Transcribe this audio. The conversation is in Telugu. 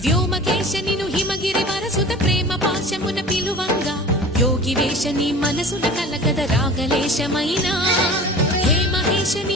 వ్యోమకేశనిను హిమగిరి వరసుత ప్రేమ పాశమున పిలువంగా యోగి వేషని మనసుల కలకద రాగలేశమైనా హే మహేశని